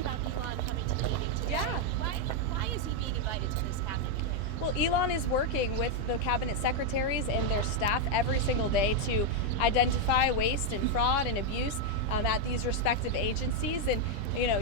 about Elon coming to the meeting today. Yeah. Why is he being invited to this cabinet meeting? Well, Elon is working with the cabinet secretaries and their staff every single day to identify waste and fraud and abuse at these respective agencies. And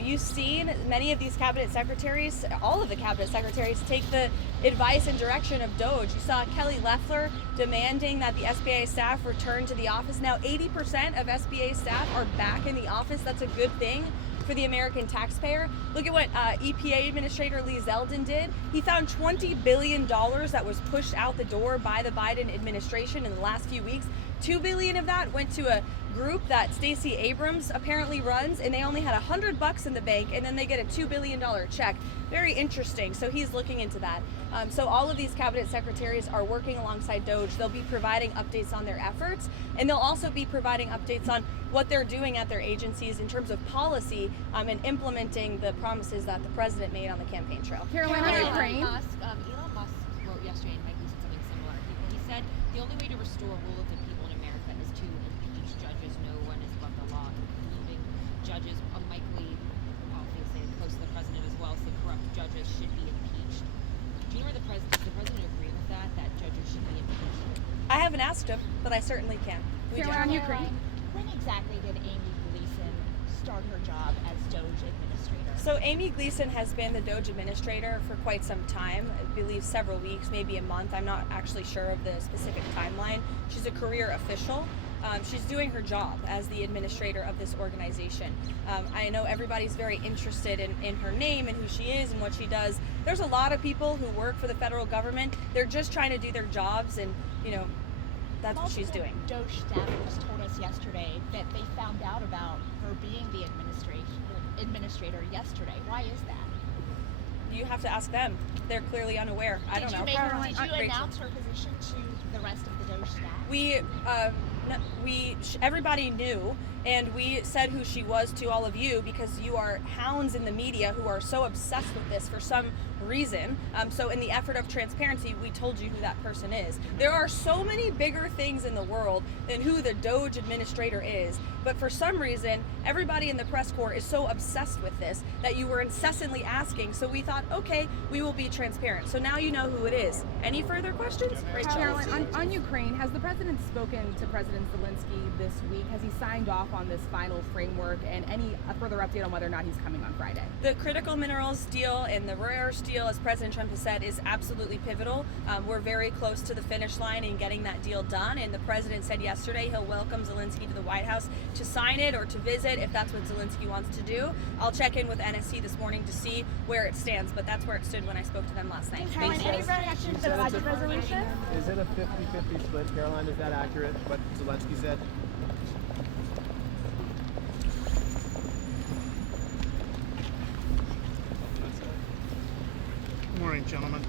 you've seen many of these cabinet secretaries, all of the cabinet secretaries, take the advice and direction of DOGE. You saw Kelly Loeffler demanding that the SBA staff return to the office. Now 80% of SBA staff are back in the office. That's a good thing for the American taxpayer. Look at what EPA Administrator Lee Zeldin did. He found $20 billion that was pushed out the door by the Biden administration in the last few weeks. $2 billion of that went to a group that Stacey Abrams apparently runs, and they only had $100 in the bank, and then they get a $2 billion check. Very interesting. So he's looking into that. So all of these cabinet secretaries are working alongside DOGE. They'll be providing updates on their efforts, and they'll also be providing updates on what they're doing at their agencies in terms of policy and implementing the promises that the president made on the campaign trail. Elon Musk wrote yesterday, and Mike said something similar. He said the only way to restore rule of the people in America is to impeach judges. No one is above the law, including judges. Mike Lee, obviously close to the president as well, said corrupt judges should be impeached. Do you know does the president agree with that judges should be impeached? I haven't asked him, but I certainly can. On Ukraine. When exactly did Amy Gleason start her job as DOGE administrator? So Amy Gleason has been the DOGE administrator for quite some time, I believe several weeks, maybe a month. I'm not actually sure of the specific timeline. She's a career official. She's doing her job as the administrator of this organization. I know everybody's very interested in her name and who she is and what she does. There's a lot of people who work for the federal government. They're just trying to do their jobs, and that's what she's doing. DOGE staffers told us yesterday that they found out about her being the administrator yesterday. Why is that? You have to ask them. They're clearly unaware. I don't know. Did you announce her position to the rest of the DOGE staff? Everybody knew, and we said who she was to all of you because you are hounds in the media who are so obsessed with this for some reason. So in the effort of transparency, we told you who that person is. There are so many bigger things in the world than who the DOGE administrator is, but for some reason, everybody in the press corps is so obsessed with this that you were incessantly asking. So we thought, okay, we will be transparent. So now you know who it is. Any further questions? Karoline, on Ukraine, has the president spoken to President Zelensky this week? Has he signed off on this final framework, and any further update on whether or not he's coming on Friday? The critical minerals deal and the rare earth deal, as President Trump has said, is absolutely pivotal. We're very close to the finish line in getting that deal done, and the president said yesterday he'll welcome Zelensky to the White House to sign it or to visit if that's what Zelensky wants to do. I'll check in with NSC this morning to see where it stands, but that's where it stood when I spoke to them last night. Karoline, any reaction to the budget resolution? Is it a 50-50 split, Karoline? Is that accurate, what Zelensky said? Good morning, gentlemen.